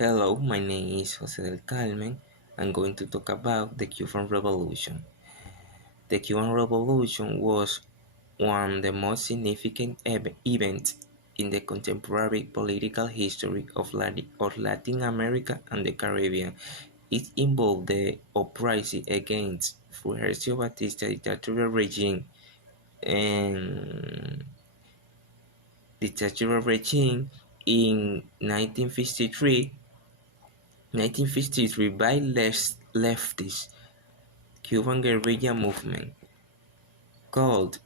Hello, my name is Jose del Carmen. I'm going to talk about the Cuban Revolution. The Cuban Revolution was one of the most significant events in the contemporary political history of Latin America and the Caribbean. It involved the uprising against Fulgencio Batista dictatorial regime and dictatorial regime in 1953 by leftist Cuban guerrilla movement called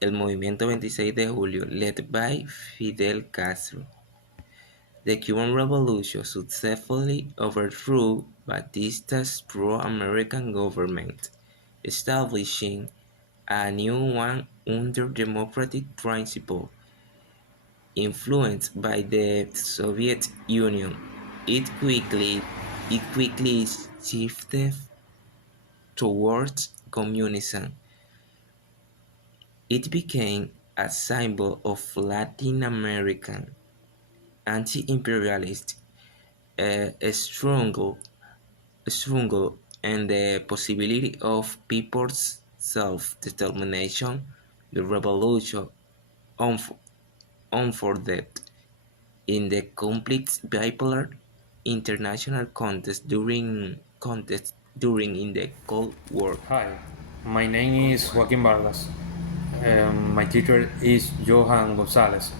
el Movimiento 26 de Julio, led by Fidel Castro. The Cuban Revolution successfully overthrew Batista's pro-American government, establishing a new one under democratic principles. Influenced by the Soviet Union, it quickly shifted towards communism. It became a symbol of Latin American anti-imperialist struggle and the possibility of people's self-determination. The revolution unfolded in the complex bipolar international contest during in the Cold War. Hi, my name is Joaquin Vargas. My teacher is Johan Gonzalez,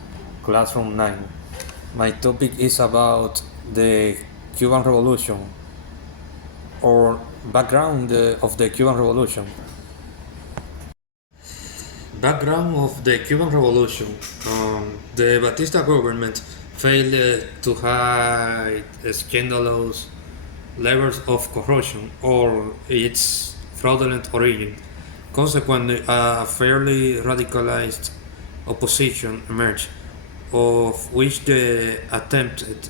classroom 9. My topic is about the Cuban Revolution or background of the Cuban Revolution. Background of the Cuban Revolution. The Batista government failed to hide scandalous levels of corruption or its fraudulent origin. Consequently, a fairly radicalized opposition emerged, of which the attempted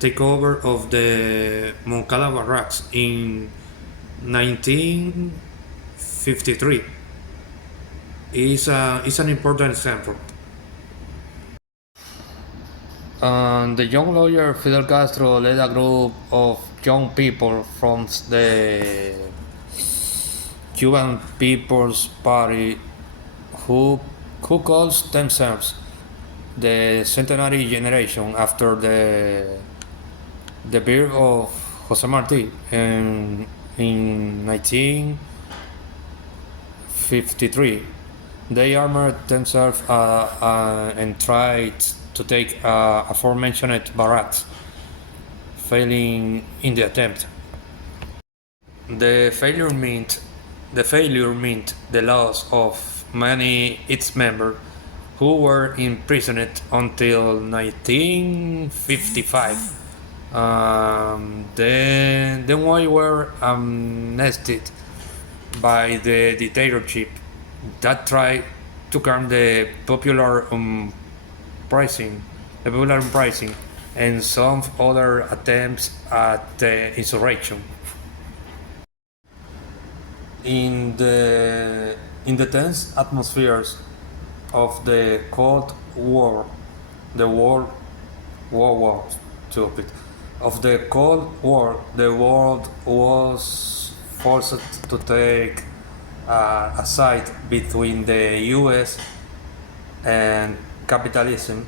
takeover of the Moncada barracks in 1953 is an important example. The young lawyer Fidel Castro led a group of young people from the Cuban People's Party who, who calls themselves the centenary generation after the birth of Jose Marti in 1953. They armored themselves and tried to take aforementioned barracks, failing in the attempt. The failure meant the loss of many its members who were imprisoned until 1955. Then we were amnested by the dictatorship that tried to calm pricing, the popular uprising, and some other attempts at the insurrection. In the tense atmospheres of the Cold War, the World War stupid. Of the Cold War, the world was forced to take a side between the U.S. and capitalism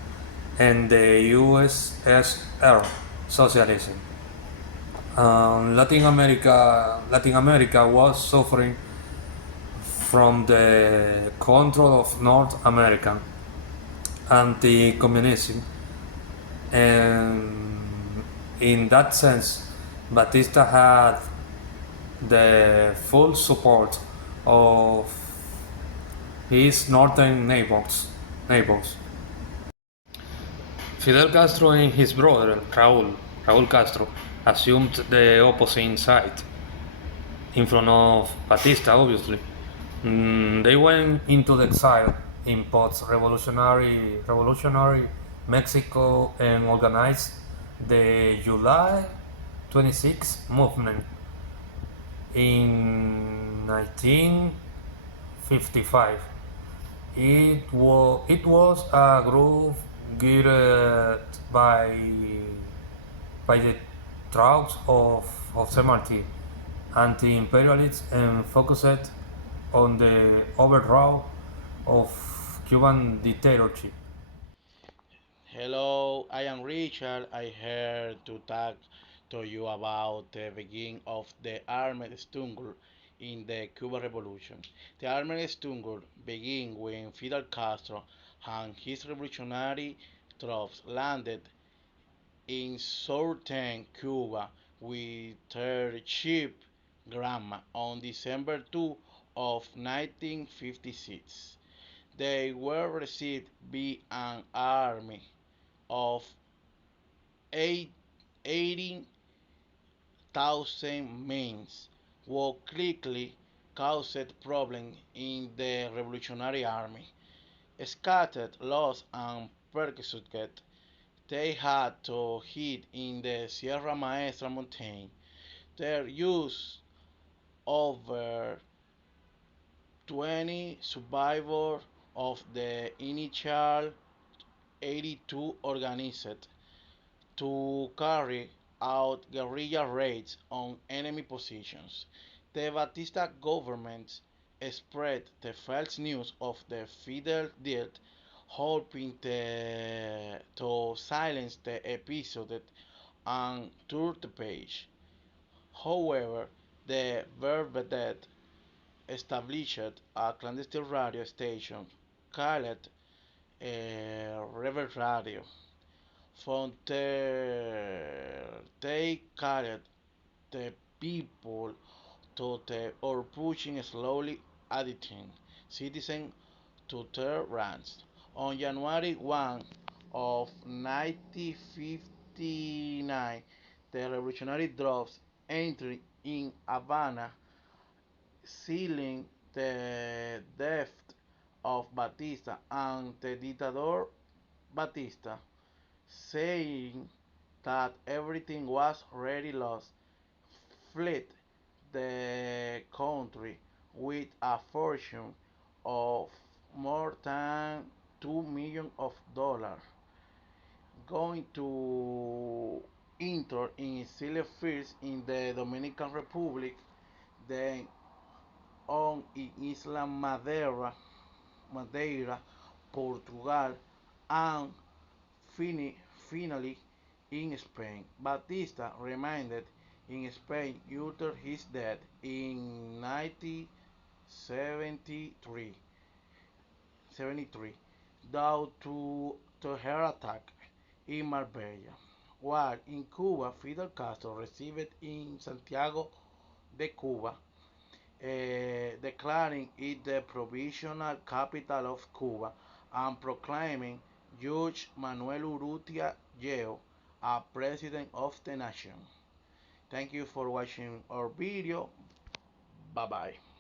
and the USSR socialism. Latin America was suffering from the control of North American anti-communism, and in that sense, Batista had the full support of his northern neighbors. Fidel Castro and his brother Raúl Castro, assumed the opposite side in front of Batista, obviously. They went into the exile in post-revolutionary Mexico and organized the July 26 movement in 1955. It was a group guided by by the troops of Saint Martin. Anti-imperialists focused on the overthrow of Cuban dictatorship. Hello, I am Richard. I here to talk to you about the beginning of the armed struggle in the Cuban Revolution. The armed struggle began when Fidel Castro and his revolutionary troops landed in southern Cuba with their chief grandma on December 2 of 1956. They were received by an army of 18,000 men who quickly caused problems in the Revolutionary Army. Scattered, lost, and persecuted, they had to hide in the Sierra Maestra mountain. Their use over 20 survivors of the initial 82 organized to carry out guerrilla raids on enemy positions. The Batista government spread the false news of the Fidel death, hoping to silence the episode and turn the page. However, the Verbet established a clandestine radio station called Rebel Radio. From there, they carried the people to the or pushing slowly addicting citizens to their ranks. On January 1 of 1959, the revolutionary troops entered in Havana, sealing the death of Batista and the dictator Batista, saying that everything was already lost, fled the country with a fortune of more than $2 million, going to enter in civil first in the Dominican Republic, then on in Isla Madeira, Portugal, and fini- finally in Spain. Batista remained in Spain after his death in 1973 due to her attack in Marbella. While in Cuba, Fidel Castro received in Santiago de Cuba, declaring it the provisional capital of Cuba and proclaiming Judge Manuel Urrutia Yeo as president of the nation. Thank you for watching our video. Bye bye.